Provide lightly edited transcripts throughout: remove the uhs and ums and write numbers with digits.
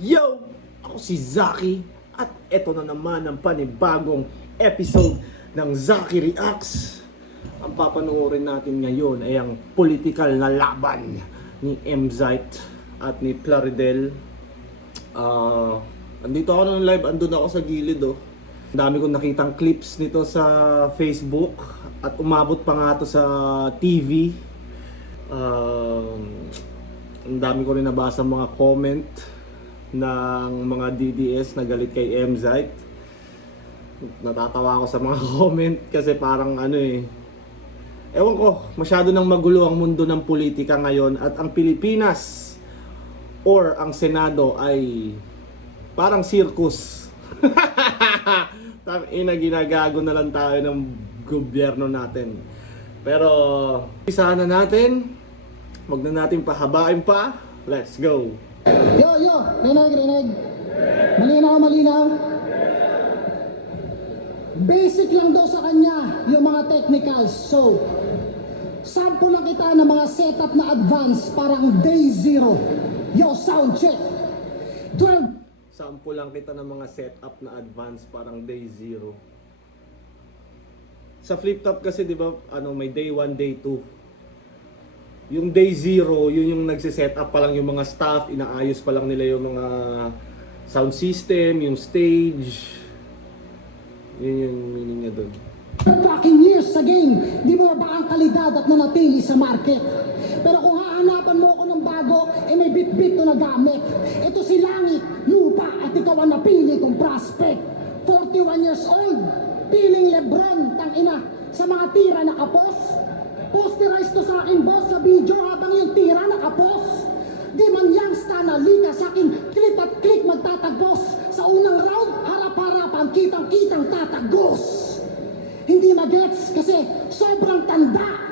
Yo! Ako si Zaki at eto na naman ang panibagong episode ng Zaki Reacts. Ang papanoorin natin ngayon ay ang political na laban ni Emzite at ni Plaridel. Andito ako ng live, andun ako sa gilid oh. Ang dami kong nakitang clips nito sa Facebook at umabot pa nga to sa TV. Ang dami ko rin nabasa mga comment ng mga DDS na galit kay Emzite. Natatawa ako sa mga comment kasi parang ewan ko, masyado nang magulo ang mundo ng politika ngayon at ang Pilipinas or ang Senado ay parang circus. Ginagago na lang tayo ng gobyerno natin. Pero isa na natin, wag na natin pahabain pa. Let's go. Yo, rinig. Malinaw. Basic lang daw sa kanya yung mga technicals. So, sample lang kita ng mga setup na advance parang day zero. Yo, sound check. 12. Sample lang kita ng mga setup na advance parang day zero. Sa flip top kasi 'di ba, may day 1, day 2. Yung day 0, yun yung nagse-set up pa lang yung mga staff, inaayos pa lang nila yung mga sound system, yung stage. Yun yung meaning niya doon. Fucking years sa game, di mo ba ang kalidad at nanatili sa market? Pero kung hahanapan mo ako ng bago, may bit-bit ko na gamit. Ito si langit, lupa, at ikaw ang napili kong prospect. 41 years old, piling Lebron, tangina, sa mga tira nakapos. Posterize to sa akin, boss, sa video habang yung tira nakapos. Di man yang stanalika sa akin, clip at click magtatagos. Sa unang round, harap-harapan, kitang-kitang tatagos. Hindi magets kasi sobrang tanda.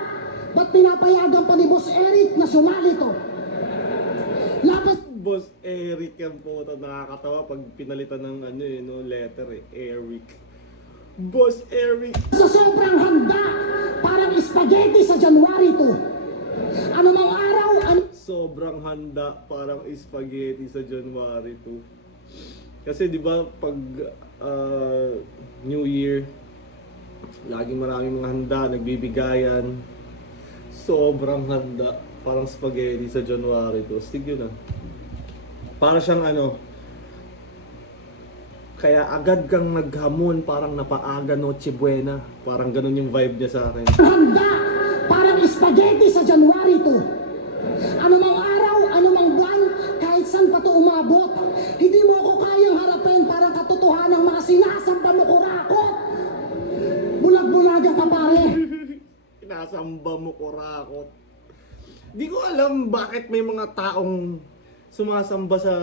Ba't pinapayagan pa ni Boss Eric na sumali to? Lapas Boss Eric yan po, nakakatawa pag pinalitan ng letter Eric. Boss Eric. sa sobrang handa, parang spaghetti sa January 2. Ano mang araw, Sobrang handa parang spaghetti sa January 2. Kasi 'di ba pag New Year, laging maraming mga handa, nagbibigayan. Sobrang handa parang spaghetti sa January 2. Stig yun ah. Para siyang kaya agad kang naghamon, parang napaaga Noche Buena. Parang ganun yung vibe niya sa akin. handa, parang spaghetti sa January 2. Ano mang araw, ano mang buwan, kahit saan pa to umabot, hindi mo ako kayang harapin parang katotohanan ng mga sinasamba mo kurakot. Bulag-bulaga ka pare. Pinasamba mo kurakot. Di ko alam bakit may mga taong sumasamba sa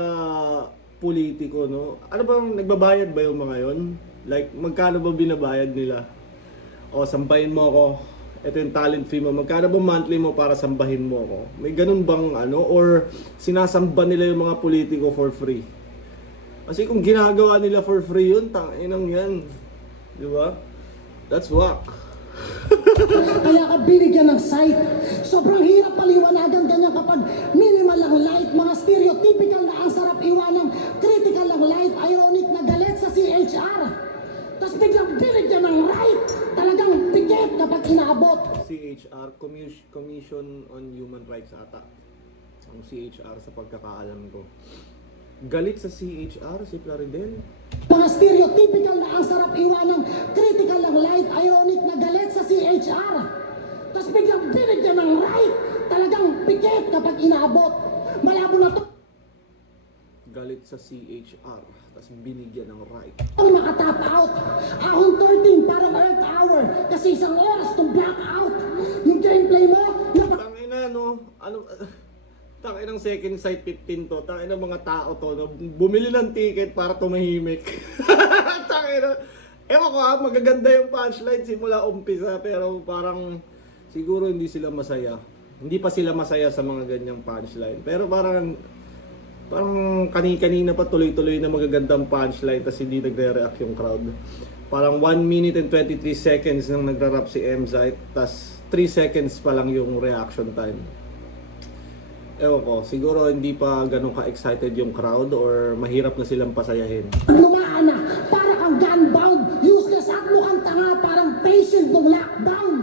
politiko, no? Ano bang nagbabayad ba yung mga yon? Like, magkano ba binabayad nila? O, sambahin mo ako. Ito yung talent fee mo. Magkano ba monthly mo para sambahin mo ako? May ganun bang or sinasamba nila yung mga politiko for free? Kasi kung ginagawa nila for free yun, tanginang yan. Di ba? That's whack. Kaya ka binigyan ng sight. Sobrang hirap paliwanagan ganyan kapag minimal ang light. Mga stereotypical na ang sarap iwanang critical ang light. Ironic na galit sa CHR. Tapos biglang binigyan ng right. Talagang pikit kapag inaabot. CHR, Commission on Human Rights ata. Ang CHR sa pagkakaalam ko. Galit sa CHR si Plaridel. Mga stereotypical na ang sarap iwanang critical ang light. Ironic na galit sa CHR. Tapos biglang binigyan ng right. Talagang pikit kapag inaabot. Malabo na to. Galit sa CHR, tapos binigyan ng right. Ang makatap out. Ahon 13 parang Earth Hour. Kasi isang oras itong blackout. Yung gameplay mo, Tangina Tangina ng second sight 15 to. Tangina mga tao to, no? Bumili ng ticket para tumahimik. Tangina. Ewan ko magaganda yung punchline simula umpisa, pero parang siguro hindi sila masaya. Hindi pa sila masaya sa mga ganyang punchline. Pero parang kani-kanina pa tuloy-tuloy na magagandang punchline tapos hindi nagre-react yung crowd. Parang 1 minute and 23 seconds nang nagra-rap si Emzite, tapos 3 seconds pa lang yung reaction time. Ewan ko, siguro hindi pa ganun ka-excited yung crowd or mahirap na silang pasayahin. Lumaan na, para kang gunbound, useless at mukhang tanga, parang patient ng lockdown.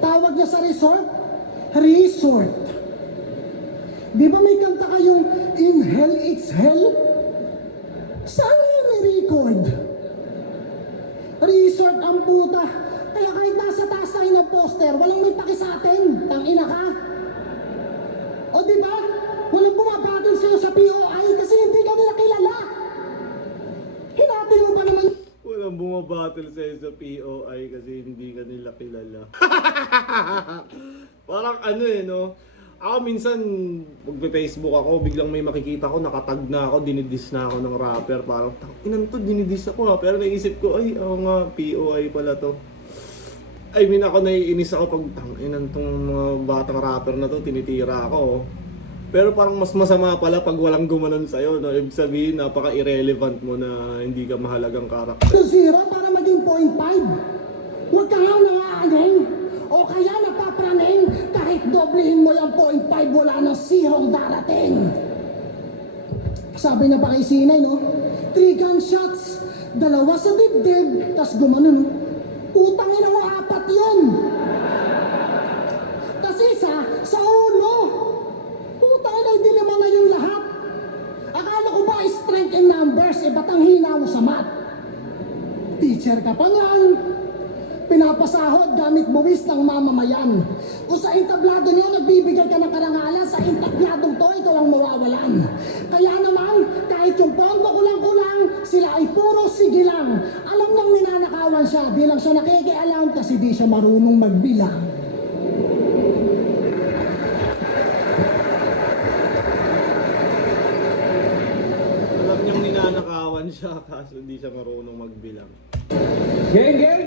Tawag niya sa resort, resort. Di ba may kanta kayong In Hell It's Hell? Saan yun ni-record? Resort ang puta. Kaya kahit nasa taas tayo ng poster, walang may paki sa atin. Tangina ka. O di ba? Walang bumabattle sa'yo sa POI kasi hindi ka nila kilala. Hinati mo ba naman? Walang bumabattle sa'yo sa POI kasi hindi ka nila kilala. Parang ano no? Ako minsan, magpe-Facebook ako, biglang may makikita ko, nakatag na ako, dinidis na ako ng rapper. Parang, inan to, dinidis ako ha. Pero naisip ko, ay, oo nga, POI pala to. I mean, ako naiinis ako pag, inan tong mga batang rapper na to, tinitira ako. Pero parang mas masama pala pag walang gumanon sa'yo, no? Ibig sabihin, napaka-irrelevant mo na hindi ka mahalagang karakter. To zero para maging 0.5. Huwag ka nga nangaaning. O kaya napapraning kahit doblehin mo yung 0.5 wala na zero darating. Sabi na pa kay Sinay, no? 3 gunshots, 2 sa dibdib, tas gumanon. Utangin ang 4 yun. Tas isa sa ulo. Utangin na hindi naman na yung lahat. Akala ko ba strength in numbers, ba't ang hina mo sa math? Teacher ka pa niyan. Pinapasahod gamit buwis ng mamamayan. Kung sa entablado nyo nagbibigay ka ng karangalan, sa entabladong to ikaw ang mawawalan. Kaya naman, kahit yung pondo kulang-kulang, sila ay puro sige lang. Alam nang ninanakawan siya, di lang siya nakikialam kasi di siya marunong magbilang. Alam niyang ninanakawan siya kaso hindi siya marunong magbilang. Gang, gang!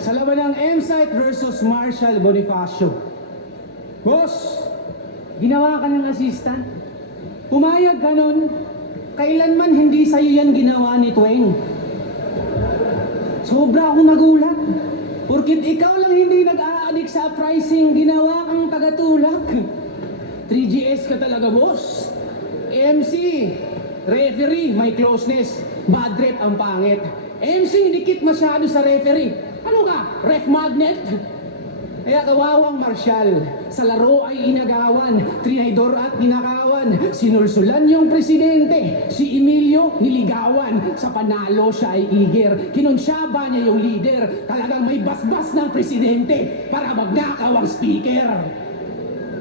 Sa laban ng M-Site versus Marshall Bonifacio. Boss, ginawa ka ng assistant. Pumayag ka nun, kailanman hindi sa'yo yan ginawa ni Tweng. Sobra akong nagulat. Porkit ikaw lang hindi nag-aadik sa pricing, ginawa kang tagatulak. 3GS ka talaga, boss. MC, referee, may closeness. Bad rep ang pangit. MC, dikit masyado sa referee. Ano ka? Ref magnet? Kaya kawawang Marshall, sa laro ay inagawan, trinidor at ninakawan, sinulsulan yung presidente, si Emilio niligawan, sa panalo siya ay eager, kinonsyaba niya yung leader, talagang may basbas ng presidente, para magnakaw ang speaker.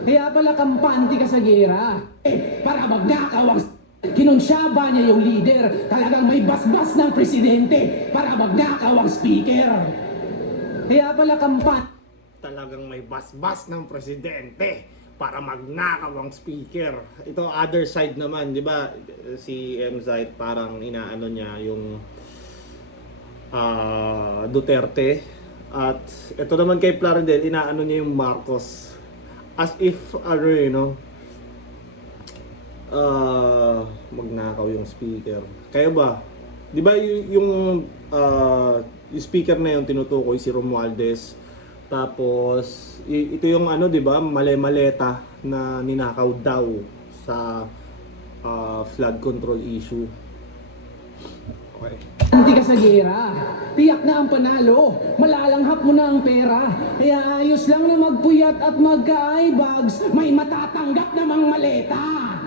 Kaya pala kampante ka sa gera, para magnakaw ang kinonsyaba niya yung leader, talagang may basbas ng presidente, para magnakaw ang speaker. Kaya pala kampante Talagang may basbas ng presidente para magnakaw ang speaker. Ito other side naman, di ba? Si M-Site parang inaano niya yung Duterte. At ito naman kay Plaridel, inaano niya yung Marcos. As if, magnakaw yung speaker. Kaya ba? Di ba yung speaker na yung tinutukoy si Romualdez? Tapos, ito yung di ba, male-maleta na ninakaw daw sa flood control issue. Okay. Hindi ka sa gera. Tiyak na ang panalo. Malalanghap mo na ang pera. Kaya ayos lang na magpuyat at magka-eye bags. May matatanggap namang maleta.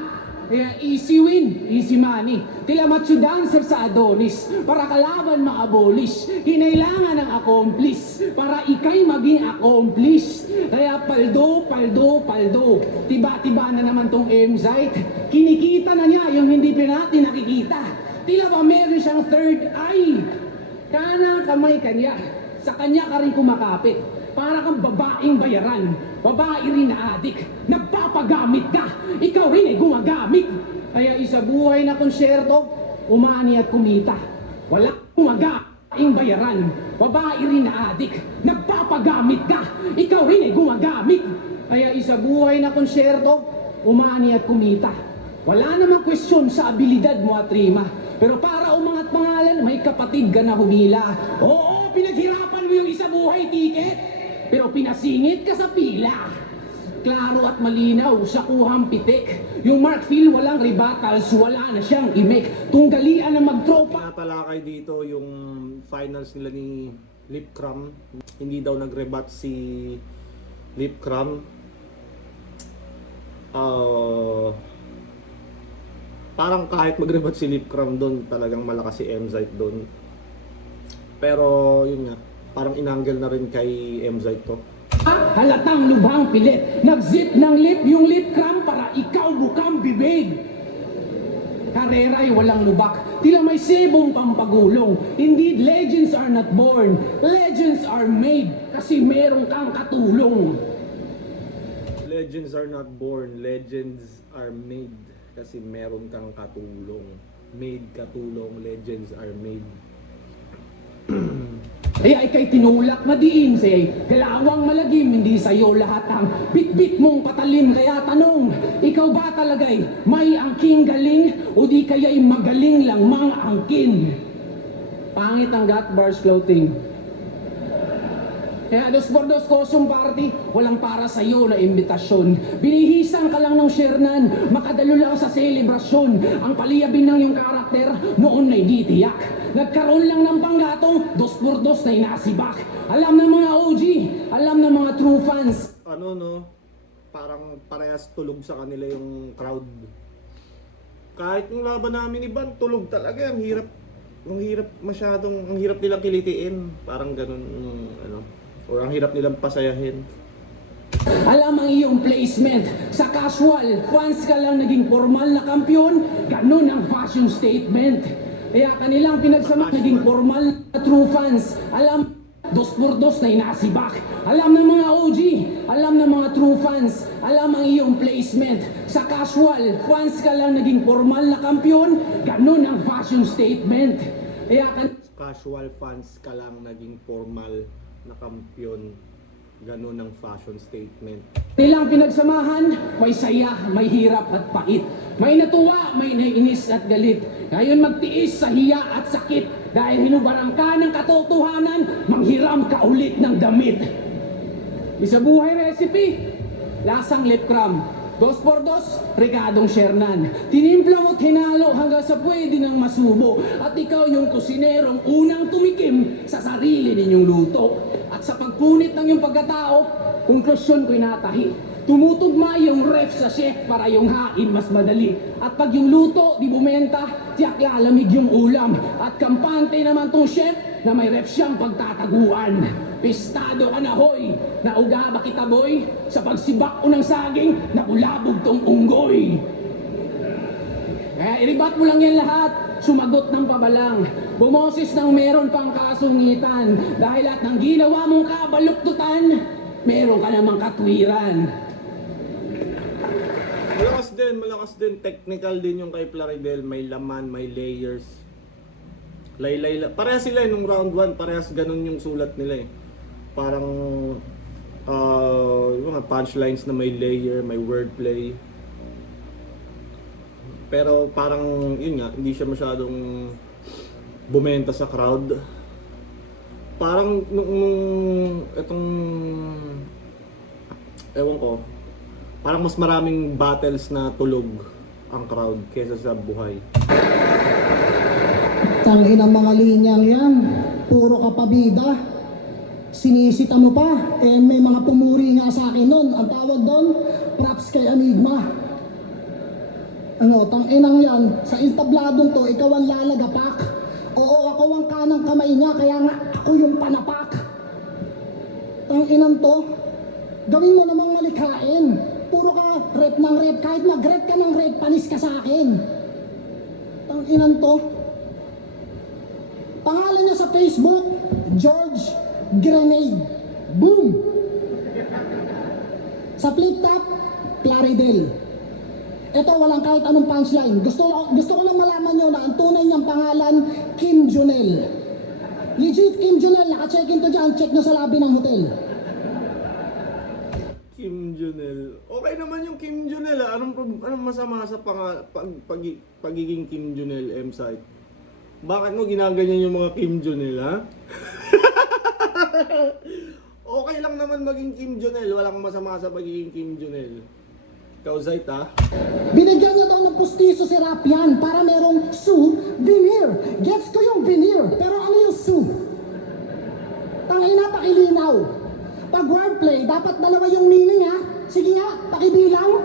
Kaya easy win, easy money. Tila macho dancer sa Adonis. Para kalaban ma-abolish. Kinailangan ng accomplice. Para ikay maging accomplish. Kaya paldo, paldo, paldo. Tiba-tiba na naman tong M-Site. Kinikita na niya yung hindi pa natin nakikita. Tila ba meron siyang third eye? Kanang kamay kanya. Sa kanya ka rin kumakapit. Para kang babaeng bayaran. Babae rin na adik. Nagpapagamit ka. Ikaw rin ay gumagamit. Kaya isa buhay na konsyerto, umani at kumita. Wala gumagaing bayaran. Babae rin na adik. Nagpapagamit ka. Ikaw rin ay gumagamit. Kaya isa buhay na konsyerto, umani at kumita. Wala namang kwestiyon sa abilidad mo at rima. Pero para umangat pangalan, may kapatid ka na humila. Oo, pinaghirapan mo yung isa buhay ticket. pero pinasingit ka sa pila. Klaro at malinaw sa kuhang pitik. Yung Mark Phil walang rebuttals, wala na siyang imik. Tunggalian na magtropa. Tinatalakay dito yung finals nila ni Lip Cram. Hindi daw nag-rebut si Lip Cram. Parang kahit mag-rebut si Lip Cram doon, talagang malakas si M-Zite doon. Pero yun nga, parang inangle na rin kay M-Zite to. Halatang lubhang pilit. Nag-zip ng lip yung lip cram para ikaw bukang bibig. Karera ay walang lubak. Tila may sebong pampagulong. Indeed, legends are not born. Legends are made kasi meron kang katulong. Legends are not born, legends are made kasi meron kang katulong. Made katulong, legends are made. Kaya ikay tinulak na diin say, kalawang malagim, hindi sa'yo lahat ang bit-bit mong patalim. Kaya tanong, ikaw ba talaga'y may angking galing o di kaya'y magaling lang mga angkin? Pangit ang Got Bars clothing. Kaya dos por dos costume party, walang para sa'yo na imbitasyon. Binihisan ka lang ng shernan, makadalo lang sa selebrasyon. Ang paliyabin ng iyong karakter, noon na'y di tiyak. Nagkaroon lang ng panggatong, dos por dos na'y nasibak. Alam ng mga OG, alam ng mga true fans. Ano no, parang parehas tulog sa kanila yung crowd. Kahit yung laban namin ni Van, tulog talaga. Ang hirap masyadong, ang hirap nilang kilitiin. Parang ganun, ano, or ang hirap nilang pasayahin. Alam ang iyong placement. Sa casual, fans ka lang naging formal na kampiyon, ganun ang fashion statement. Kaya kanilang pinagsama, naging formal na true fans. Alam, dos por dos na'y nasibak. Alam ng mga OG, alam ng mga true fans, alam ang iyong placement. Sa casual, fans ka lang naging formal na kampiyon, ganun ang fashion statement. Kaya Casual fans ka lang naging formal na kampiyon. Ganun ang fashion statement. nilang pinagsamahan, may saya, may hirap at pait. May natuwa, may naiinis at galit. Ngayon magtiis sa hiya at sakit. Dahil hinubarang ka ng katotohanan, manghiram ka ulit ng damit. Isa buhay recipe, lasang lip cram. Dos por dos, regadong shernan. Tinimpla mo't hinalo hanggang sa pwede nang masubo. At ikaw yung kusinerong unang tumikim sa sarili ninyong luto. At sa pagpunit ng iyong pagkatao, konklusyon ko'y natahi. Tumutugma yung ref sa chef para yung hain mas madali. At pag yung luto di bumenta, tiyak lalamig yung ulam. At kampante naman tong chef na may ref siyang pagtataguan. Pistado ka na hoy, nauga ba kita boy? Sa pagsibak ko ng saging, nakulabog tong unggoy. Kaya iribat mo lang yan lahat, sumagot ng pabalang. Bumoses ng meron pang kasungitan. Dahil at ng ginawa mong kabaluktutan, meron ka namang katwiran. Malakas din. Technical din yung kay Plaridel. May laman, may layers. Laylay. Parehas sila nung round 1. Parehas ganun yung sulat nila eh. Parang yung mga punchlines na may layer, may wordplay. Pero parang yun nga, hindi siya masyadong bumenta sa crowd. Parang nung itong ewan ko, parang mas maraming battles na tulog ang crowd kaysa sa buhay. Tangin ang mga linyang yan, puro kapabida. Sinisita mo pa, eh may mga pumuri nga sa akin nun. Ang tawag doon, props kay Enigma. Ano, tanginang yan, sa instabladong to, ikaw ang lalagapak. Oo, ako ang kanang kamay niya, kaya nga ako yung panapak. Tanginan to, gawin mo namang malikhain. Puro ka rep ng rep, kahit mag-rep ka ng rep, panis ka sa akin. Tanginan to. Pangalan niya sa Facebook, George Grenade. Boom! Sa flip top, Plaridel. Ito, walang kahit anong punchline. Gusto ko lang malaman nyo na ang tunay niyang pangalan, Kim Junel. Legit Kim Junel, naka-check-in to dyan, check nyo sa lobby ng hotel. Kim Junel. Okay naman yung Kim Junel ah. Anong masama sa pagiging Kim Junel M-Site? Bakit mo ginaganyan yung mga Kim Junel ha? Okay lang naman maging Kim Jonel. Walang masama sa pagiging Kim Jonel. Ikaw, Zayt, ha? Binigyan niya daw ng pustiso si Rapian para merong souvenir. Gets ko yung veneer, pero ano yung sou? Tangina, pakilinaw. Pag wordplay, dapat dalawa yung meaning, ha? Sige nga, pakibilang.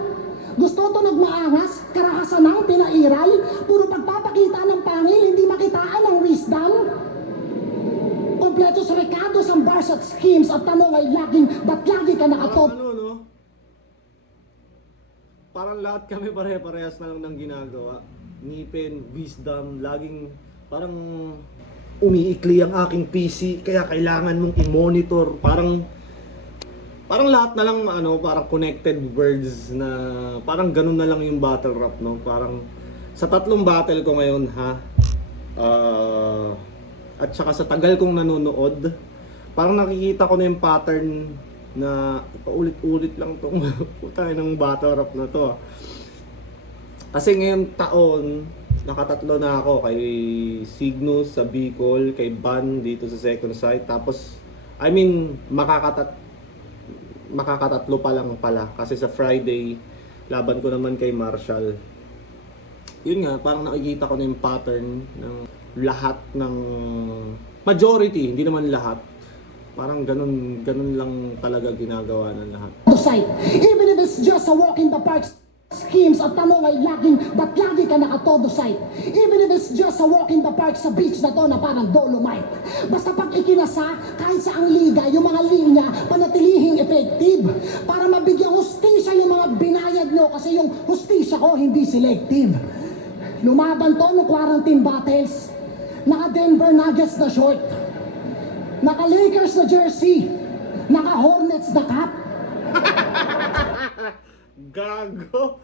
Gusto to nagmaangas, karahasan ng pinairal, puro pagpapakita ng pangil, hindi makitaan ng wisdom. Kompleto sa recados ang bars at schemes at tanong ay laging, ba't lagi ka Parang nakatop? ano, no? Parang lahat kami pare-parehas na lang ng ginagawa. Ngipin, wisdom, laging parang umiikli ang aking PC, kaya kailangan mong i-monitor. Parang lahat na lang ano, parang connected words na parang ganun na lang yung battle rap, no? Parang sa tatlong battle ko ngayon, ha, at saka sa tagal kong nanonood, parang nakikita ko na yung pattern na paulit-ulit lang tong putay ng battle rap na to. Kasi ngayon taon, nakatatlo na ako kay Cygnus sa Bicol, kay Ban dito sa second site. Tapos, I mean, makakatatlo pa lang pala. Kasi sa Friday, laban ko naman kay Marshall. Yun nga, parang nakikita ko na yung pattern ng lahat ng majority, hindi naman lahat. Parang ganun lang talaga ginagawa ng lahat. Sight. Even if it's just a walk in the park schemes at tanong ay laging, ba't lagi ka nakatodo sight? Even if it's just a walk in the park sa beach na to na parang Dolomite. Basta pag ikinasa, kahit sa ang liga, yung mga linya, panatilihing effective. Para mabigyan hustisya yung mga binayad nyo kasi yung hustisya ko hindi selective. Lumaban to ng quarantine battles. Naka Denver Nuggets na short. Naka Lakers na jersey. Naka Hornets na cap. Gago!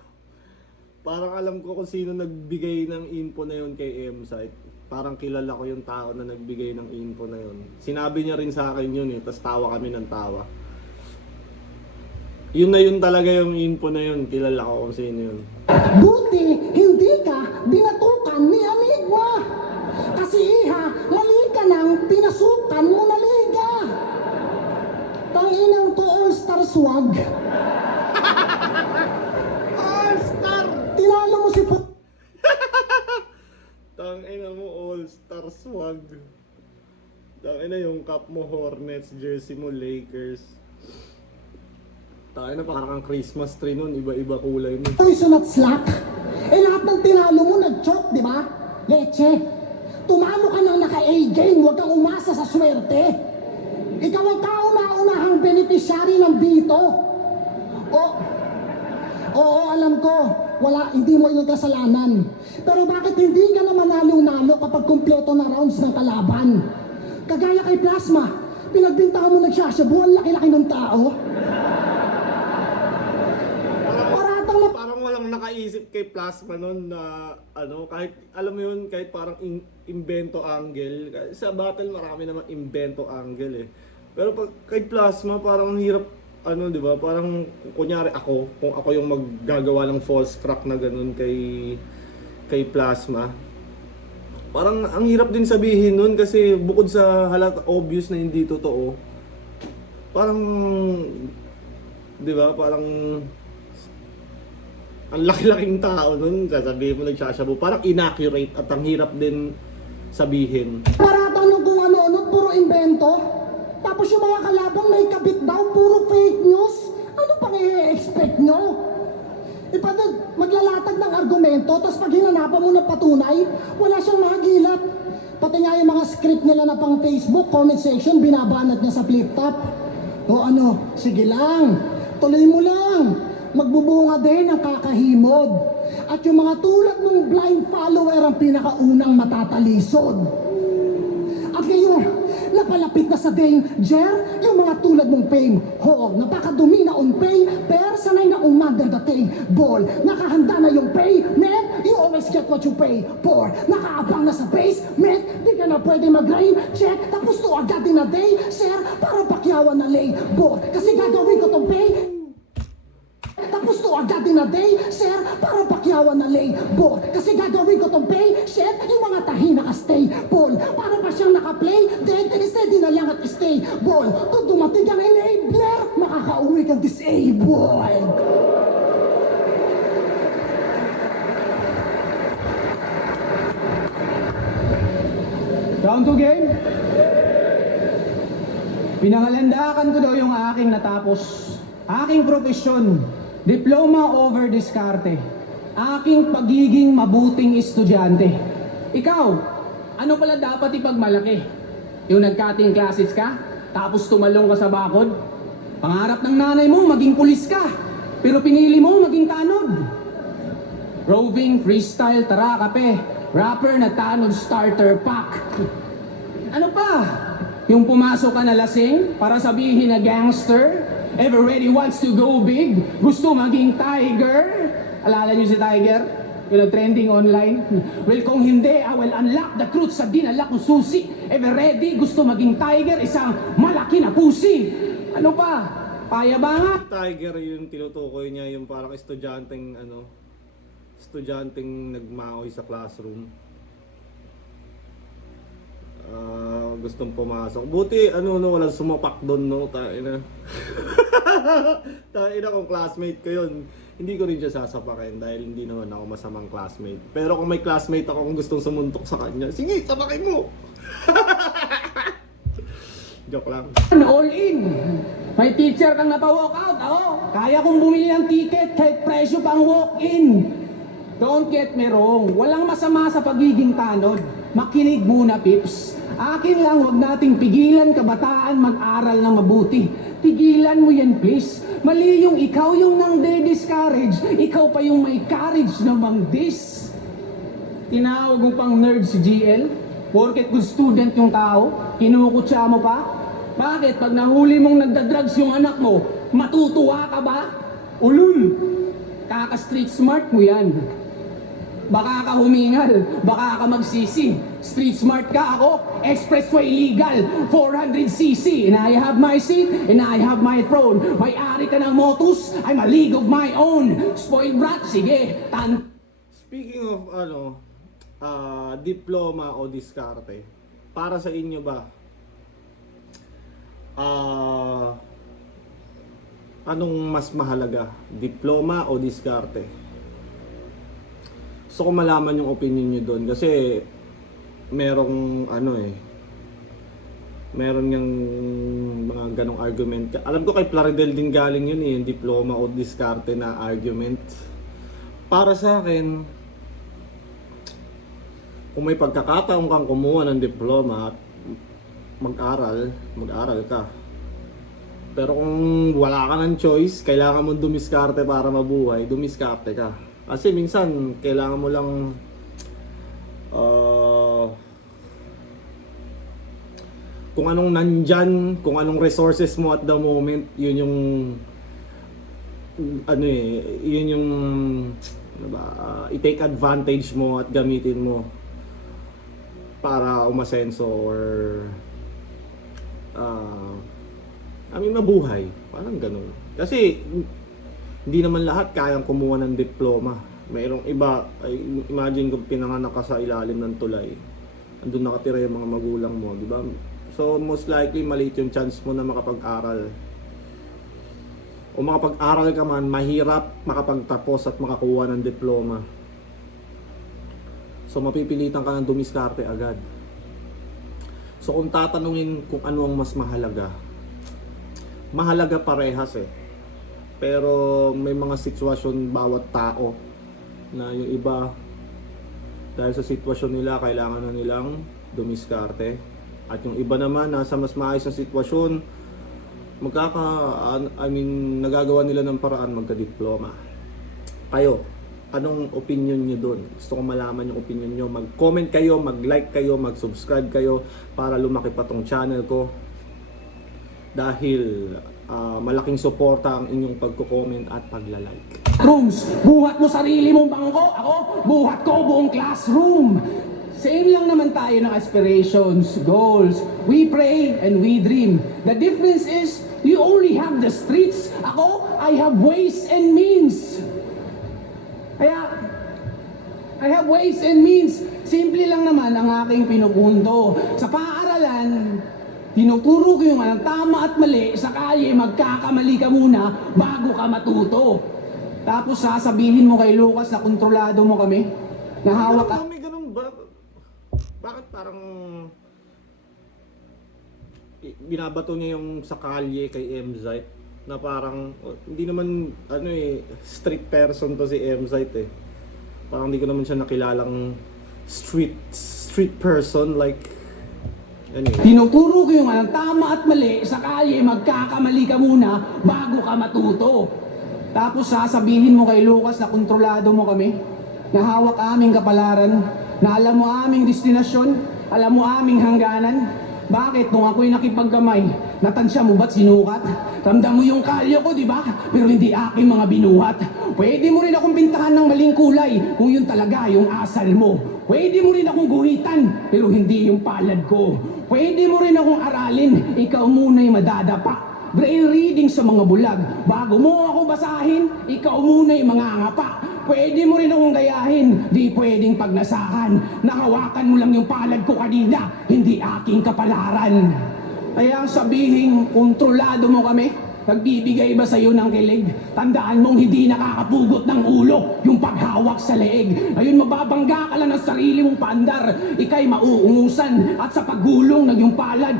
Parang alam ko kung sino nagbigay ng info na yun kay M-Site. Parang kilala ko yung tao na nagbigay ng info na yun. Sinabi niya rin sa akin yun eh, tas tawa kami ng tawa. Yun na yun talaga yung info na yun, kilala ko kung sino yun. Buti, hindi ka binatukan ni Amigma. Kasi iha, mali ka nang pinasukan mo na liga. Tanginang to all-star swag. All-Star! Tinalo mo si Tangina mo, All-Star swag. Tangina yung cup mo, Hornets, jersey mo, Lakers. Tangina parang kang Christmas tree nun, iba-iba kulay mo. Poison at slack. Eh lahat ng tinalo mo nag-choke, di ba? Leche. Tumalo ka ng naka-A-game, huwag kang umasa sa swerte. Ikaw ang kauna-unahang beneficiary ng bito. Oo, alam ko, hindi mo yung kasalanan. Pero bakit hindi ka na manalo-nalo kapag kumpleto na rounds ng kalaban? Kagaya kay Plasma, pinagbintahan mo nagsasyabu, ang laki-laki ng tao. Parang walang nakaisip kay Plasma nun na ano, kahit alam mo yun, kahit parang invento angle. Sa battle marami naman invento angle eh. Pero pag kay Plasma parang ang hirap ano, 'di ba? Parang kunyari ako, kung ako yung maggagawa ng false crack na ganun kay Plasma. Parang ang hirap din sabihin nun kasi bukod sa halat obvious na hindi totoo. Parang 'di ba? Parang ang laki-laking tao nun, sasabihin mo nagsasyabu. Parang inaccurate at ang hirap din sabihin. Paratang nung kung ano-ano, puro invento. Tapos yung mga kalabang may kabit daw, puro fake news. Ano pang i-expect nyo? Maglalatag ng argumento, tapos pag hinanapan mo ng patunay, wala siyang mahagilap. Pati nga yung mga script nila na pang Facebook, comment section, binabanat niya sa flip top. O ano, sige lang, tuloy mo lang. Magbubunga din ang kakahimod. At yung mga tulad ng blind follower ang pinakaunang matatalisod. At ngayon, napalapit na sa danger yung mga tulad mong fame. Oo, napakadumi na on pay, pero sanay na umandar the table. Nakahanda na yung pay, man, you always get what you pay for. Nakaabang na sa base, man, di ka na pwede mag-rain check. Tapos to agad in a day, sir, para pakyawan na labor. Kasi gagawin ko tong pay. Tapos to agad in a day, sir, para pakyawan yawa na label. Kasi gagawin ko tong patient, yung mga tahi naka-stable. Para pa siyang naka-play, dead, steady na lang at stable. Kung dumating ang enabler, makakauwi kang disabled. Round 2 game? Pinangalandakan ko daw yung aking natapos. Aking profesyon, diploma over diskarte. Aking pagiging mabuting estudyante. Ikaw, ano pala dapat ipagmalaki? Yung nag-cutting classes ka, tapos tumalong ka sa bakod? Pangarap ng nanay mo, maging pulis ka, pero pinili mo maging tanod. Roving, freestyle, tara kape, rapper na tanod starter pack. Ano pa? Yung pumasok ka na lasing para sabihin na gangster? Ever ready wants to go big? Gusto maging tiger? Alala niyo si Tiger? Yung nag-trending online? Well, kung hindi, I will unlock the truth sa dinala kong susi. Ever ready? Gusto maging tiger? Isang malaki na pusi. Ano pa? Paya ba nga? Tiger yung tinutukoy niya, yung parang estudyanteng estudyanteng nagmaoy sa classroom. Gustong pumasok. Buti walang sumapak doon, no? Taina. Taina kung classmate ko yun. Hindi ko rin siya sasapakin dahil hindi naman ako masamang classmate. Pero kung may classmate ako kung gustong sumuntok sa kanya, sige, sapakin mo. Joke lang. All in. May teacher kang napa-walk out. Ako, kaya kong bumili ng ticket kahit presyo pang walk-in. Don't get me wrong. Walang masama sa pagiging tanod. Makinig muna, Pips. Akin lang, huwag nating pigilan kabataan mag-aral ng mabuti. Tigilan mo yan, please. Mali yung ikaw yung nang de-discourage. Ikaw pa yung may courage na mang-dis. Tinawag mo pang nerd si GL? Porket good student yung tao? Kinukutsa mo pa? Bakit? Pag nahuli mong nagda-drugs yung anak mo, matutuwa ka ba? Ulul! Kaka-street smart mo yan. Baka ka humingal, baka ka magsisi. Street smart ka, ako, expressway legal, 400cc. And I have my seat, and I have my throne. May-ari ka ng Motus, I'm a league of my own. Spoiled brat, sige, Speaking of diploma o diskarte, para sa inyo ba, anong mas mahalaga? Diploma o diskarte? Gusto ko malaman yung opinion nyo doon kasi merong meron yung mga ganong argument. Alam ko kay Plaridel din galing yun yung diploma o diskarte na argument. Para sa akin, kung may pagkakataon kang kumuha ng diploma at mag-aral ka. Pero kung wala ka ng choice, kailangan mong dumiskarte para mabuhay, dumiskarte ka. Kasi minsan, kailangan mo lang kung anong nandyan, kung anong resources mo at the moment, yun yung yun yung i-take advantage mo at gamitin mo para umasenso or mabuhay. Parang ganun. Kasi hindi naman lahat kayang kumuha ng diploma. Mayroong iba, imagine kung pinanganak ka sa ilalim ng tulay. Andun nakatira yung mga magulang mo, di ba? So most likely maliit yung chance mo na makapag-aral. O makapag-aral ka man, mahirap makapagtapos at makakuha ng diploma. So mapipilitan ka ng dumiskarte agad. So kung tatanungin kung ano ang mas mahalaga, mahalaga parehas eh. Pero may mga sitwasyon bawat tao na yung iba dahil sa sitwasyon nila kailangan na nilang dumiskarte. At yung iba naman nasa mas maayos na sitwasyon nagagawa nila ng paraan magka-diploma. Kayo, anong opinion nyo dun? Gusto ko malaman yung opinion nyo. Mag-comment kayo, mag-like kayo, mag-subscribe kayo para lumaki pa tong channel ko. Dahil malaking suporta ang inyong pagko-comment at pagla-like. Rooms, buhat mo sarili mong bangko. Ako, buhat ko buong classroom. Same lang naman tayo ng aspirations, goals. We pray and we dream. The difference is, you only have the streets. Ako, I have ways and means. Kaya, I have ways and means. Simple lang naman ang aking pinupunto. Sa paaralan, tinuturo ko yung anong tama at mali. Sa kalye, magkakamali ka muna bago ka matuto. Tapos sasabihin mo kay Lucas na kontrolado mo kami. Nahawak ka. May ganun ba? Bakit parang binabato niya yung sa kalye kay Mzite na parang hindi naman street person to si Mzite eh. Parang hindi ko naman siya nakilalang street person like anyway. Tinuturo ko yung anong tama at mali. Sa kalye, magkakamali ka muna bago ka matuto. Tapos sasabihin mo kay Lucas na kontrolado mo kami. Nahawak aming kapalaran. Na alam mo aming destinasyon. Alam mo aming hangganan. Bakit? Nung ako'y nakipagkamay, natansya mo ba't sinukat? Ramdam mo yung kalyo ko, di ba? Pero hindi aking mga binuhat. Pwede mo rin akong bintahan ng maling kulay kung yun talaga yung asal mo. Pwede mo rin akong guhitan, pero hindi yung palad ko. Pwede mo rin akong aralin, ikaw muna'y madadapa. Braille reading sa mga bulag. Bago mo ako basahin, ikaw muna'y mangangapa. Pwede mo rin akong gayahin, di pwedeng pagnasahan. Nahawakan mo lang yung palad ko kanina, hindi aking kapalaran. Kaya sabihin, kontrolado mo kami. Nagbibigay ba sa'yo ng kilig? Tandaan mong hindi nakakapugot ng ulo yung paghawak sa leeg. Ayun, mababangga ka lang ng sarili mong paandar. Ika'y mauungusan at sa paggulong ng yung palad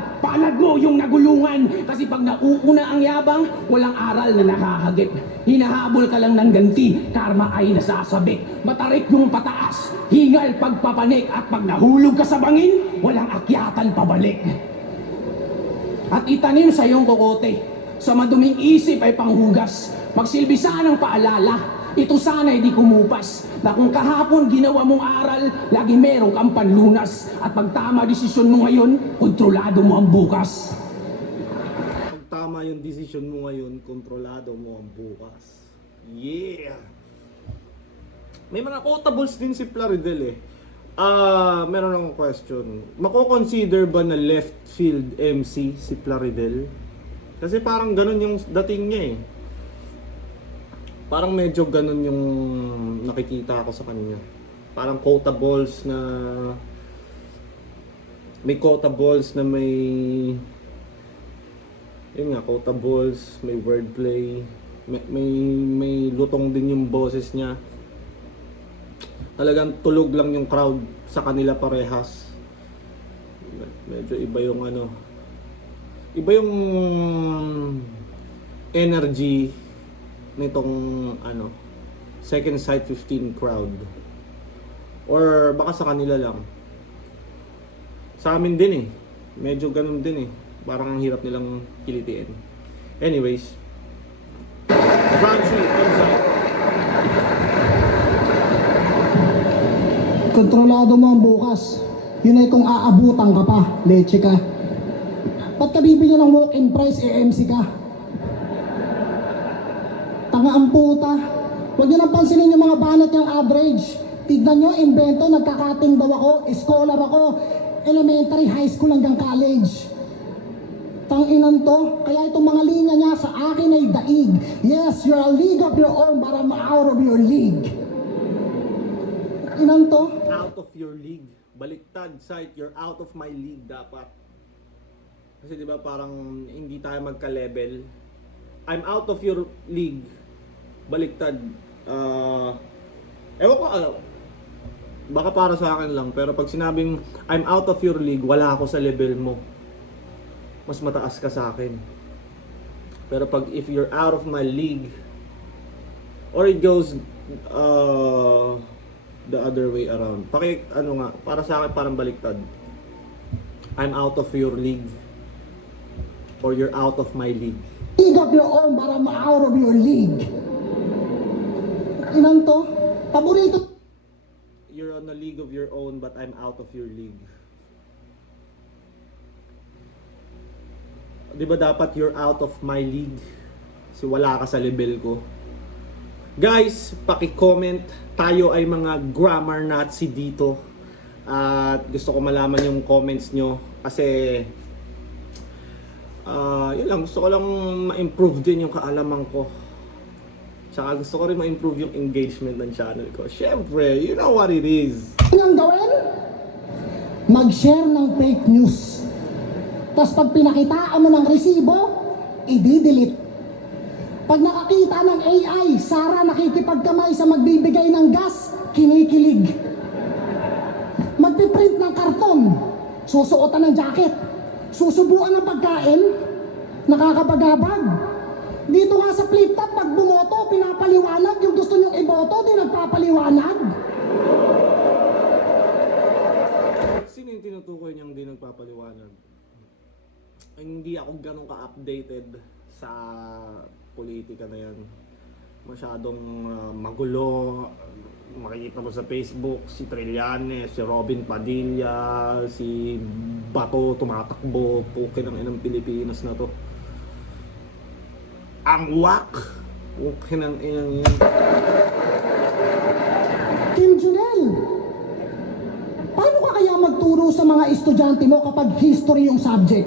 mo yung nagulungan. Kasi pag nauuna ang yabang, walang aral na nakahagip. Hinahabol ka lang ng ganti, karma ay nasasabik. Matarik yung pataas, hingal pagpapanik. At pag nahulog ka sa bangin, walang akyatan pabalik. At itanim sa iyong kokote. Sa maduming isip ay panghugas. Magsilbi sana ng paalala. Ito sana ay di kumupas. Na kung kahapon ginawa mong aral, lagi merong kang panlunas. At pag tama desisyon mo ngayon, kontrolado mo ang bukas. Pag tama yung decision mo ngayon, kontrolado mo ang bukas. Yeah! May mga quotables din si Plaridel eh. Meron akong question. Mako-consider ba na left field MC si Plaridel? Kasi parang ganun yung dating niya eh. Parang medyo ganun yung nakikita ko sa kanya. Parang quotables na may quotables na may yun nga, quotables, may wordplay, may lutong din yung boses niya. Talagang tulog lang yung crowd sa kanila parehas. Medyo iba yung iba yung energy nitong Second Sight 15 crowd. Or baka sa kanila lang. Sa amin din eh. Medyo ganun din eh. Parang ang hirap nilang kilitiin. Anyways. Franchi, Kontrolado mo ang bukas. Yun ay kung aabutan ka pa, leche ka. Ba't ka bibili ng walk-in price, MC ka? Tanga ang puta. Huwag nyo nang pansinin yung mga banat yung average. Tignan nyo, invento, nagkakating daw ako, scholar ako, elementary, high school hanggang college. Tanginan to, kaya itong mga linya niya sa akin ay daig. Yes, you're a league of your own, but I'm out of your league. Tanginan to. out of your league. Baliktad, Sight, you're out of my league dapat. Kasi di ba parang hindi tayo magka-level. I'm out of your league. Baliktad. Ewan ko, baka para sa akin lang. Pero pag sinabing I'm out of your league, wala ako sa level mo. Mas mataas ka sa akin. Pero pag if you're out of my league, or it goes the other way around. Para sa akin parang baliktad. I'm out of your league. Or you're out of my league. League of your own, but I'm out of your league. Inan to? Paborito. You're on a league of your own, but I'm out of your league. Di ba dapat you're out of my league? Kasi wala ka sa level ko. Guys, paki-comment. Tayo ay mga grammar Nazi dito. At gusto ko malaman yung comments nyo. Kasi yun lang, gusto ko lang ma-improve din yung kaalaman ko Tsaka gusto ko rin ma-improve yung engagement ng channel ko. Syempre, you know what it is. Ang gawin? Mag-share ng fake news. Tapos pag pinakitaan mo ng resibo, i-delete. Pag nakakita ng AI, Sara nakikipagkamay sa magbibigay ng gas, kinikilig. Magpiprint ng karton, susuotan ng jacket, susubuan ng pagkain, nakakabagabag. Dito nga sa flip top, pag bumoto, pinapaliwanag. Yung gusto nyong iboto, di nagpapaliwanag. Sino yung tinutukoy niyang di nagpapaliwanag? Hindi ako ganun ka-updated sa politika na yan. Masyadong magulo. Makikita mo sa Facebook, si Trillanes, si Robin Padilla, si Bato tumatakbo. Pukin ang inang Pilipinas na to. Ang wak! Pukin ang inang yan. Kim Junel, paano ka kaya magturo sa mga estudyante mo kapag history yung subject?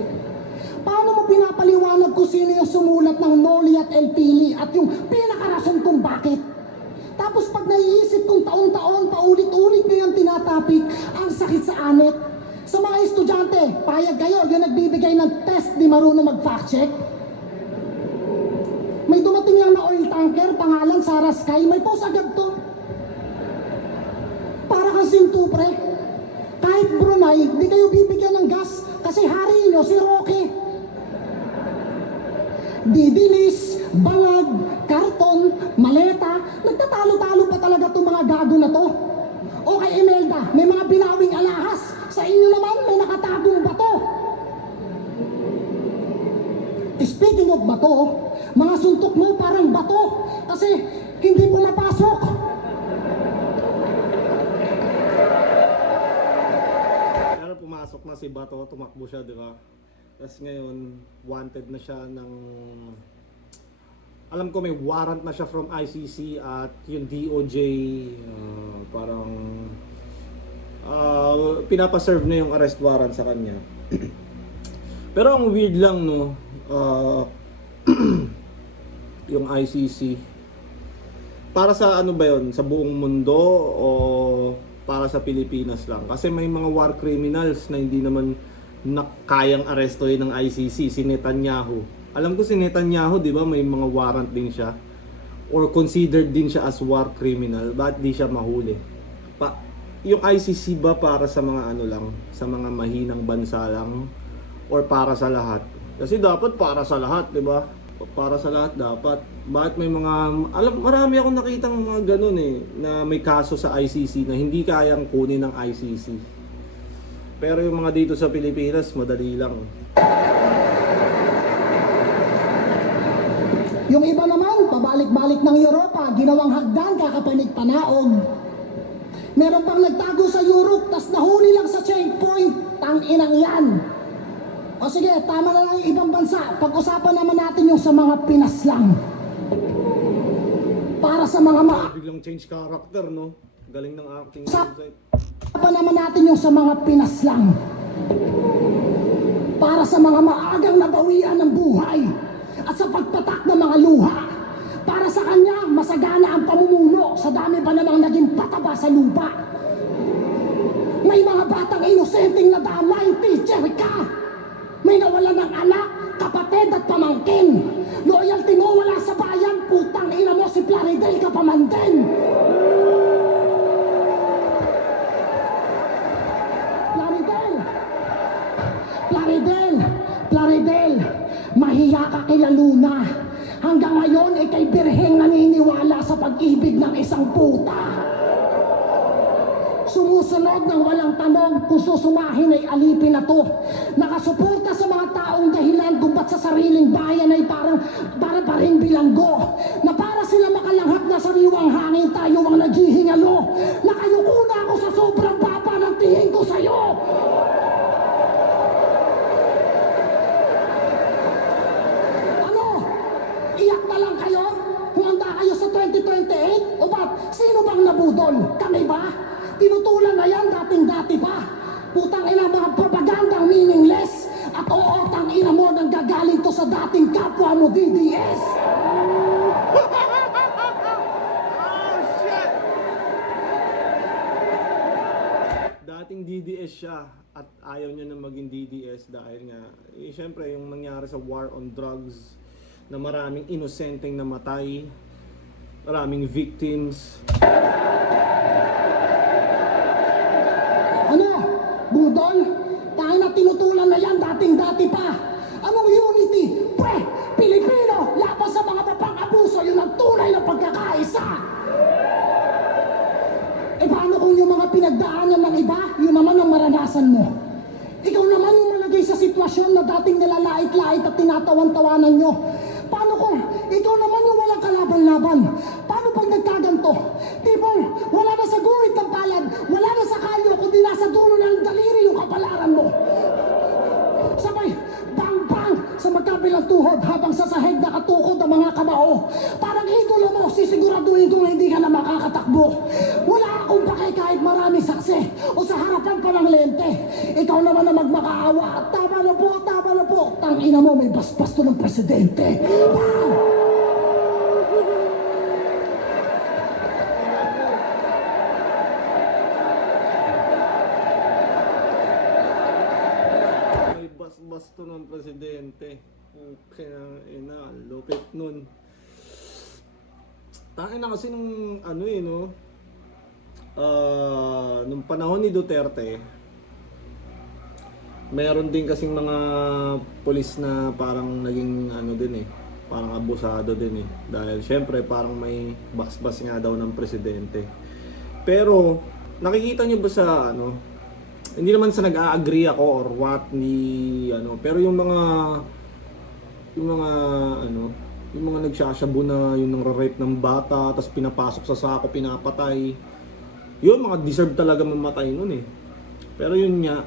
Paano mo pinapaliwanag kung sino yung sumulat ng Noli at El Pili at yung pinakarason kung bakit? Tapos pag naiisip kong taon-taon, paulit-ulit nyo yung tinatapik, ang sakit sa anet. Sa mga estudyante, payag kayo, yung nagbibigay ng test di marunong mag-fact check. May dumating lang na oil tanker, pangalan Sarah Sky, may post agad to. Para kang sintupre. Kahit Brunei, di kayo bibigyan ng gas kasi hari nyo si Roque. Didilis, bangag, karton, maleta, nagtatalo-talo pa talaga itong mga gago na to. O kay Imelda, may mga binawing alahas. Sa inyo naman, may nakatagong bato. Speaking of bato, mga suntok mo parang bato kasi hindi pumapasok. Pero pumasok na si Bato, tumakbo siya, di ba? Tapos ngayon, wanted na siya ng... Alam ko may warrant na siya from ICC at yung DOJ parang pinapaserve na yung arrest warrant sa kanya. Pero ang weird lang, no, yung ICC, para sa ano ba yun? Sa buong mundo o para sa Pilipinas lang? Kasi may mga war criminals na hindi naman kayang arestuhin ng ICC. Si Netanyahu. Alam ko si Netanyahu, di ba, may mga warrant din siya. Or considered din siya as war criminal. Ba't di siya mahuli? Yung ICC ba para sa mga ano lang? Sa mga mahinang bansa lang? Or para sa lahat? Kasi dapat para sa lahat, di ba? Para sa lahat dapat. Bakit may mga... marami akong nakitang mga ganun eh, na may kaso sa ICC na hindi kayang kunin ng ICC. Pero yung mga dito sa Pilipinas, madali lang. Yung iba naman, pabalik-balik ng Europa, ginawang hagdan, kakapanig-panaog. Meron pang nagtago sa Europe, tas nahuli lang sa checkpoint. Tang-inang yan. O sige, tama na lang yung ibang bansa. Pag-usapan naman natin yung sa mga Pinas lang. Para sa mga Biglang change character, no? Galing ng acting. Usapan naman natin yung sa mga Pinas lang. Para sa mga maagang nabawian ng buhay at sa pagpatak ng mga luha. Para sa kanya, masagana ang pamumuno sa dami pa namang naging pataba sa lupa. May mga batang inosenteng nadamay, teacher ka. May nawala ng anak, kapatid at pamangkin. Loyalty mo wala sa bayan, putang ina mo si Plaridel ka pamantin. Plaridel, mahiya ka kay Luna. Hanggang ngayon, ikay birheng naniniwala sa pag-ibig ng isang puta. Sumusunod ng walang tanong kung susumahin ay alipin na to. Nakasuporta sa mga taong dahilan kung ba't sa sariling bayan ay para pa rin bilanggo. Na para sila makalanghap na sariwang hangin, tayo ang naghihingalo. Nakayuko na ako sa sobrang baba ng tingin ko sa'yo. Ano? Iyak na lang kayo? Humanda kayo sa 2028? O ba't? Sino bang nabudol? Kami ba? Tinutulan na yan dating-dati pa. Putang ina mga propagandang meaningless. At oo, tang ina mo nang gagaling to sa dating kapwa mo DDS. dating DDS siya at ayaw niya na maging DDS dahil nga, syempre yung nangyari sa war on drugs na maraming inosenteng namatay, maraming victims. Ano? Budol? Tayo na tinutulan na yan dating-dati pa. Anong unity? Pre! Pilipino! Laban sa mga mapang-abuso, yun ang tunay na pagkakaisa! E paano kung yung mga pinagdaanan ng iba, yun naman ang maranasan mo? Ikaw naman yung malagay sa sitwasyon na dating nilalait-lait at tinatawan-tawanan nyo. Paano kung ikaw naman yung walang kalaban-laban? Paano pag nagkaganto? Tipong wala na sa guhit ng palad, wala na sa kalyo, kundi nasa dulo ng daliri yung kapalaran mo. Sabay, bang-bang sa magkabilang tuhod habang sa sahig nakatukod ang mga kamao. Parang idolo mo, sisiguraduhin kung hindi ka na makakatakbo. Wala akong pake kahit marami saksi o sa harapan pa ng lente. Ikaw naman na magmakaawa. Tama na po, tama na po. Tangina mo, may basbasto ng presidente. Bang! May basbasto ng presidente. Okay na, ina, lupit nun. Tain na kasi nung ano no, nung panahon ni Duterte, meron din kasing mga pulis na parang naging ano din parang abusado din dahil syempre parang may basbas nga daw ng presidente. Pero nakikita niyo ba sa hindi naman sa nag-a-agree ako or what ni pero yung mga yung mga nagsashabu na yung nang-rape ng bata tapos pinapasok sa sako, pinapatay, yun mga deserve talaga mamatay nun pero yun nga,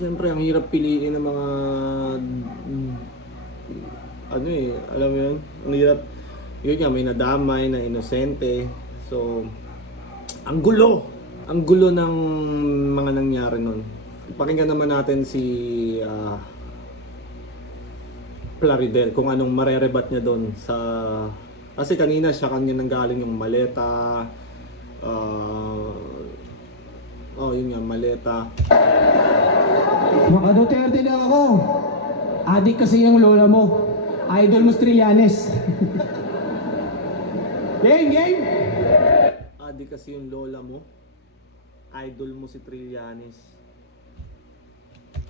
siyempre ang hirap piliin ng mga alam mo yun, ang hirap yun nga, may nadamay na inosente. So ang gulo ng mga nangyari nun. Pakinggan naman natin si Plaridel kung anong marerebat niya doon sa kasi kanina siya kanya nanggaling yung maleta yun nga, maleta. Maka Duterte na ako. Adik kasi yung lola mo. Idol mo Trillanes. Game! Adi kasi yung lola mo. Idol mo si Trillanes.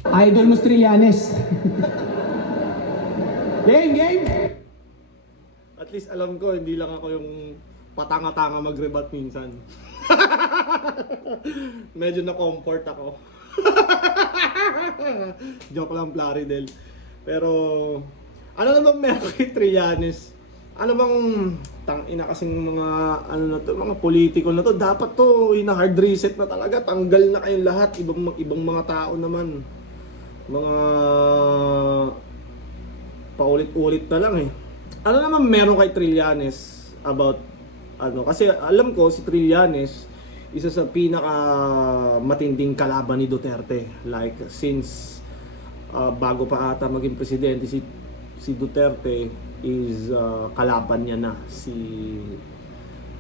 Idol mo Trillanes. Game! At least alam ko, hindi lang ako yung patanga-tanga mag-rebat minsan. Medyo na-comfort ako. Joke lang, Plaridel. Pero, ano naman meron kay Trillanes? Ano bang tangina kasing mga mga politiko na to, dapat to ina-hard reset na talaga, tanggal na kayong lahat, ibang mga tao naman. Mga paulit-ulit na lang Ano naman meron kay Trillanes about kasi alam ko si Trillanes isa sa pinaka matinding kalaban ni Duterte, like since bago pa ata maging presidente si Duterte is kalaban niya na si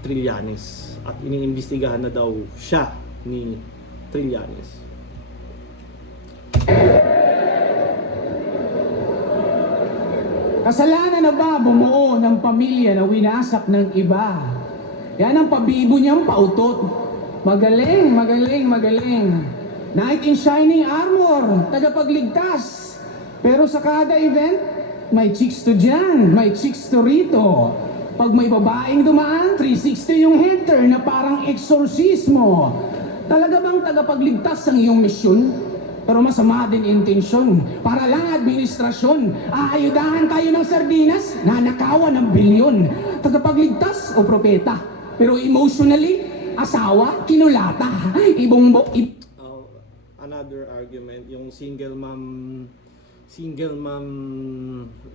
Trillanes at iniimbestigahan na daw siya ni Trillanes. Kasalanan na ba bumuo ng pamilya na winasak ng iba? Yan ang pabibo niyang pautot. Magaling. Knight in shining armor, tagapagligtas. Pero sa kada event, may chicks to dyan, may chicks to rito. Pag may babaeng dumaan, 360 yung head turn na parang eksorsismo. Talaga bang tagapagligtas ang iyong misyon? Pero masama din intensyon. Para lang administrasyon. Aayudahan tayo ng sardinas, nanakawan ng bilyon. Tagapagligtas o propeta. Pero emotionally, asawa, kinulata. Another argument, yung single mom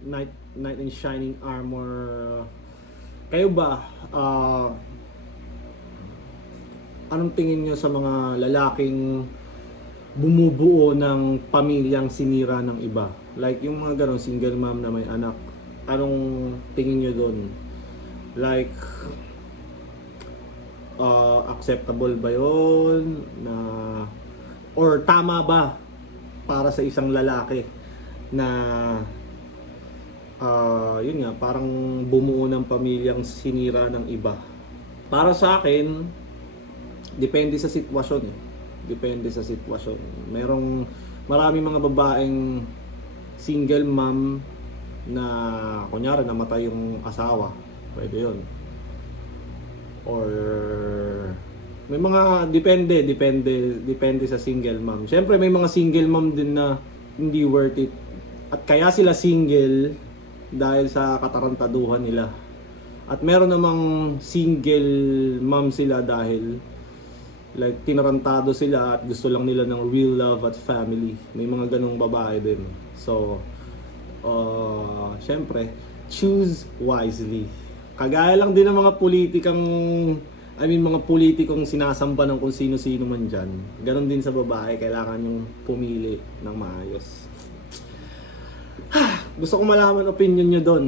knight in shining armor. Kayo ba, anong tingin nyo sa mga lalaking bumubuo ng pamilyang sinira ng iba? Like yung mga ganon, single mom na may anak. Anong tingin nyo doon? Like, acceptable ba yun? Na or tama ba para sa isang lalaki na yun nga, parang bumuo ng pamilyang sinira ng iba. Para sa akin, depende sa sitwasyon eh. Depende sa sitwasyon. Maraming mga babaeng single mom na kunyari namatay yung asawa. Pwede yun. Or may mga depende sa single mom. Siyempre may mga single mom din na hindi worth it. At kaya sila single dahil sa katarantaduhan nila. At meron namang single mom sila dahil like tinarantado sila at gusto lang nila ng real love at family. May mga ganong babae din. So, syempre, choose wisely. Kagaya lang din ng mga mga politikong sinasamba ng kung sino-sino man dyan. Ganon din sa babae, kailangan yung pumili ng maayos. Gusto ko malaman opinion nyo doon.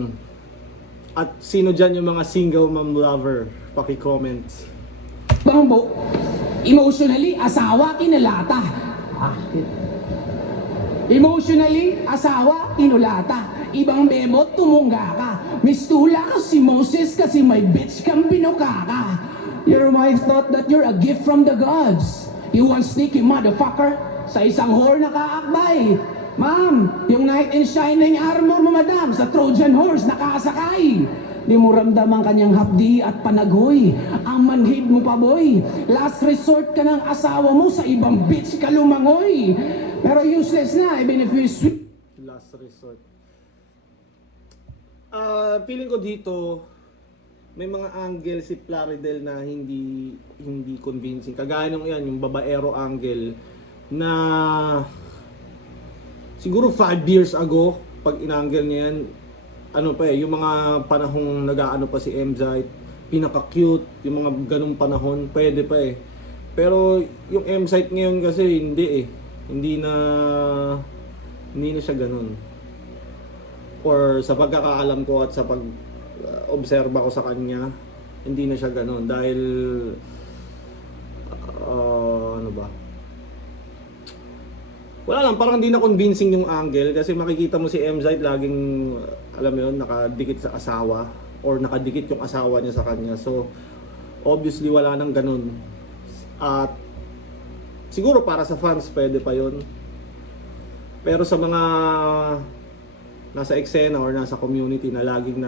At sino dyan yung mga single mom lover? Paki-comment. Bangbo, emotionally, asawa, kinalata. Emotionally, asawa, kinulata. Ibang bemot, tumungga ka. Mistula ka si Moses kasi may bitch kang binuka ka. Your wife thought that you're a gift from the gods. You one sneaky motherfucker. Sa isang whore na kaakbay. Ma'am, yung knight in shining armor mo, madam, sa Trojan horse nakasakay. Di mo ramdam ang kanyang hapdi at panagoy. Ang manhid mo pa, boy. Last resort ka ng asawa mo, sa ibang bitch ka lumangoy. Pero useless na, even if you sweet. Last resort. Feeling ko dito, may mga angle si Plaridel na hindi convincing. Kagaya nung yan, yung babaero angle na siguro 5 years ago, pag inangle niya yan, yung mga panahong nag-aano pa si MZite, pinaka-cute, yung mga ganung panahon, pwede pa eh. Pero yung MZite ngayon kasi hindi eh. Hindi na siya ganun. Or sa pagkakaalam ko at sa pag-obserba ko sa kanya, hindi na siya ganun. Dahil, ano ba? Wala lang, parang hindi na convincing yung angle kasi makikita mo si MZite laging, alam mo yun, nakadikit sa asawa or nakadikit yung asawa niya sa kanya. So, obviously wala nang ganun. At siguro para sa fans pwede pa yun. Pero sa mga nasa eksena or nasa community na laging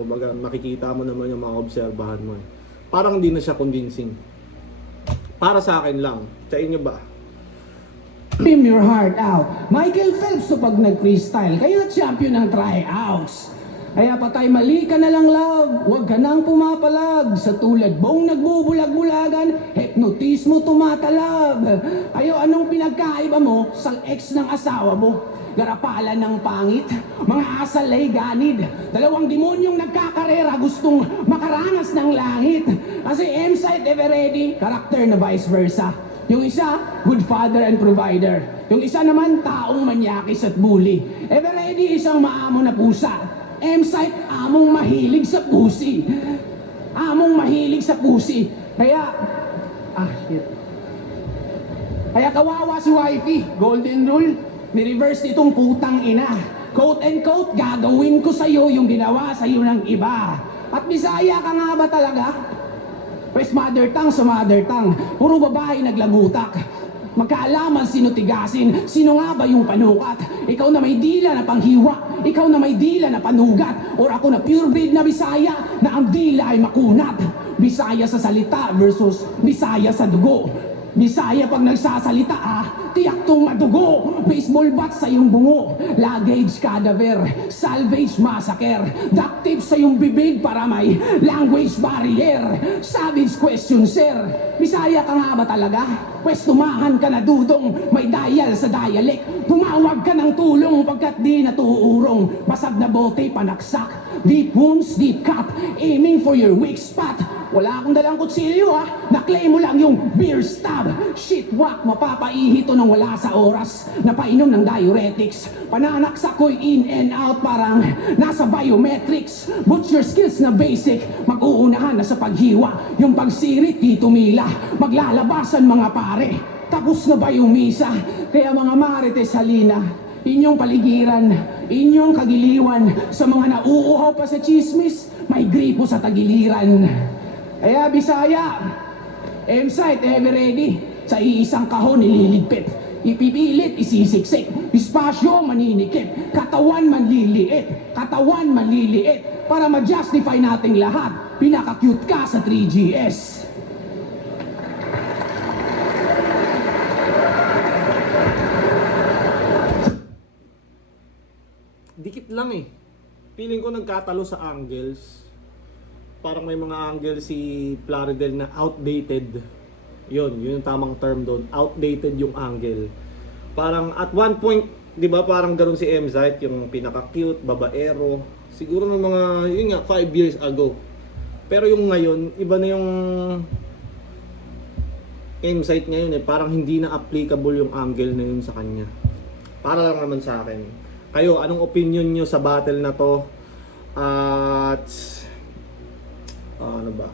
kumbaga makikita mo naman yung mga obserbahan mo. Parang hindi na siya convincing. Para sa akin lang. Sa inyo ba? Beam your heart out. Michael Phelps to pag nag-freestyle, kayo champion ng tryouts. Kaya patay mali ka na lang, love. Huwag ka nang pumapalag. Sa tulad mong nagbubulag-bulagan, hypnotismo tumatalab. Ayo, anong pinagkaiba mo sa ex ng asawa mo? Garapalan ng pangit, mga asal ay ganid. Dalawang demonyong nagkakarera gustong makaranas ng langit. Kasi MZite Everready, karakter na vice versa. Yung isa, good father and provider. Yung isa naman, taong manyakis at bully. Everready, isang maamo na pusa. MZite, among mahilig sa pusi. Among mahilig sa pusi. Kaya, Kaya kawawa si wifey. Golden rule, ni-reverse itong putang ina. Quote and quote, gagawin ko sa'yo yung ginawa sa'yo ng iba. At Bisaya ka nga ba talaga? Pues mother tongue sa mother tongue. Puro babae naglagutak. Magkaalaman sino tigasin, sino nga ba yung panukat? Ikaw na may dila na panghiwa, ikaw na may dila na panugat, or ako na purebred na Bisaya na ang dila ay makunat. Bisaya sa salita versus Bisaya sa dugo. Bisaya pag nagsasalita tiyak tong madugo. Baseball bat sa iyong bungo, luggage cadaver, salvage massacre, duct tape sa iyong bibig para may language barrier. Savage question, sir, Bisaya ka nga ba talaga? Pwes tumahan ka na dudong, may dial sa dialect. Tumawag ka ng tulong pagkat di natuurong. Basag na bote, panaksak, deep wounds, deep cut, aiming for your weak spot. Wala akong dalang kutsilyo na-claim mo lang yung beer stab. Shitwak, mapapaihi to nang wala sa oras. Napainom ng diuretics. Pananaksak ko'y in and out parang nasa biometrics. Butcher skills na basic, mag-uunahan na sa paghiwa. Yung pagsirit di tumila, maglalabasan mga pare. Tapos na ba yung misa? Kaya mga Marites Halina, inyong paligiran, inyong kagiliwan, sa mga nauuhaw pa sa chismis, may gripo sa tagiliran. Kaya Bisaya, M-site, ever ready, sa iisang kahon nililigpit. Ipipilit, isisiksik, espasyo maninikip, katawan manliliit, para ma-justify nating lahat, pinaka-cute ka sa 3GS. Dikit lang eh. Feeling ko nagkatalo sa angles. Parang may mga angles si Plaridel na outdated. Yun yung tamang term doon. Outdated yung angle. Parang at one point, di ba parang ganoon si M-Zite, yung pinaka-cute, babaero. Siguro ng mga, yun nga, 5 years ago. Pero yung ngayon, iba na yung M-Zite ngayon eh. Parang hindi na applicable yung angle na yun sa kanya. Para lang naman sa akin. Kayo, anong opinion nyo sa battle na to? At ano ba?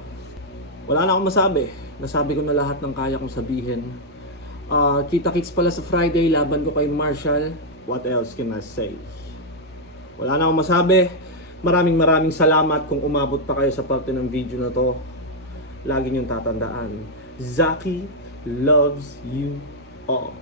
Wala na akong masabi. Nasabi ko na lahat ng kaya kong sabihin. Kita-kits pala sa Friday, laban ko kay Marshall. What else can I say? Wala na akong masabi. Maraming salamat kung umabot pa kayo sa parte ng video na to. Lagi niyong tatandaan, Zaki loves you all.